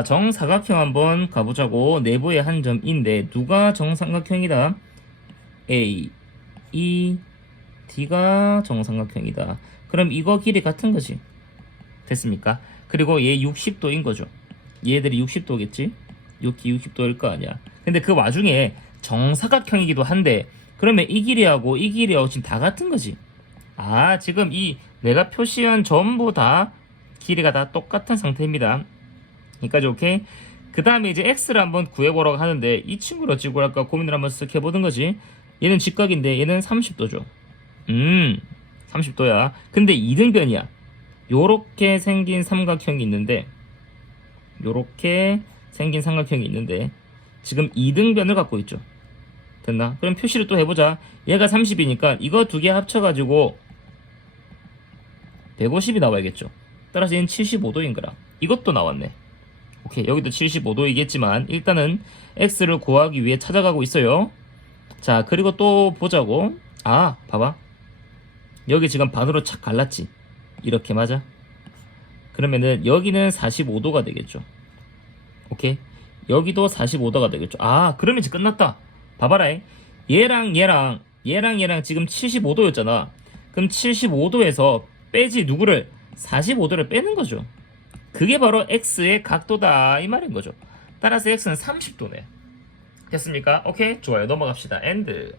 자, 정사각형 한번 가보자고. 내부의 한 점인데, 누가 정삼각형이다? A, E, D가 정삼각형이다. 그럼 이거 길이 같은 거지. 됐습니까? 그리고 얘 60도인 거죠. 얘들이 60도겠지? 여기 60도일 거 아니야. 근데 그 와중에 정사각형이기도 한데, 그러면 이 길이하고 이 길이하고 지금 다 같은 거지. 아, 지금 이 내가 표시한 전부 다 길이가 다 똑같은 상태입니다. 여기까지 오케이? 그 다음에 이제 x를 한번 구해보라고 하는데 이 친구를 어찌 구할까 고민을 한번 쓱 해보던 거지. 얘는 직각인데 얘는 30도죠. 음, 30도야. 근데 이등변이야. 요렇게 생긴 삼각형이 있는데 요렇게 생긴 삼각형이 있는데 지금 이등변을 갖고 있죠. 됐나? 그럼 표시를 또 해보자. 얘가 30이니까 이거 두 개 합쳐가지고 150이 나와야겠죠. 따라서 얘는 75도인 거라. 이것도 나왔네. 오케이 여기도 75도이겠지만 일단은 x를 구하기 위해 찾아가고 있어요. 자 그리고 또 보자고. 아 봐봐. 여기 지금 반으로 착 갈랐지. 이렇게 맞아. 그러면은 여기는 45도가 되겠죠. 오케이. 여기도 45도가 되겠죠. 아, 그러면 이제 끝났다. 봐봐라. 얘랑 얘랑 얘랑 얘랑 지금 75도였잖아. 그럼 75도에서 빼지 누구를 45도를 빼는 거죠. 그게 바로 x의 각도다 이 말인 거죠. 따라서 x는 30도네. 됐습니까? 오케이. 좋아요. 넘어갑시다. 엔드.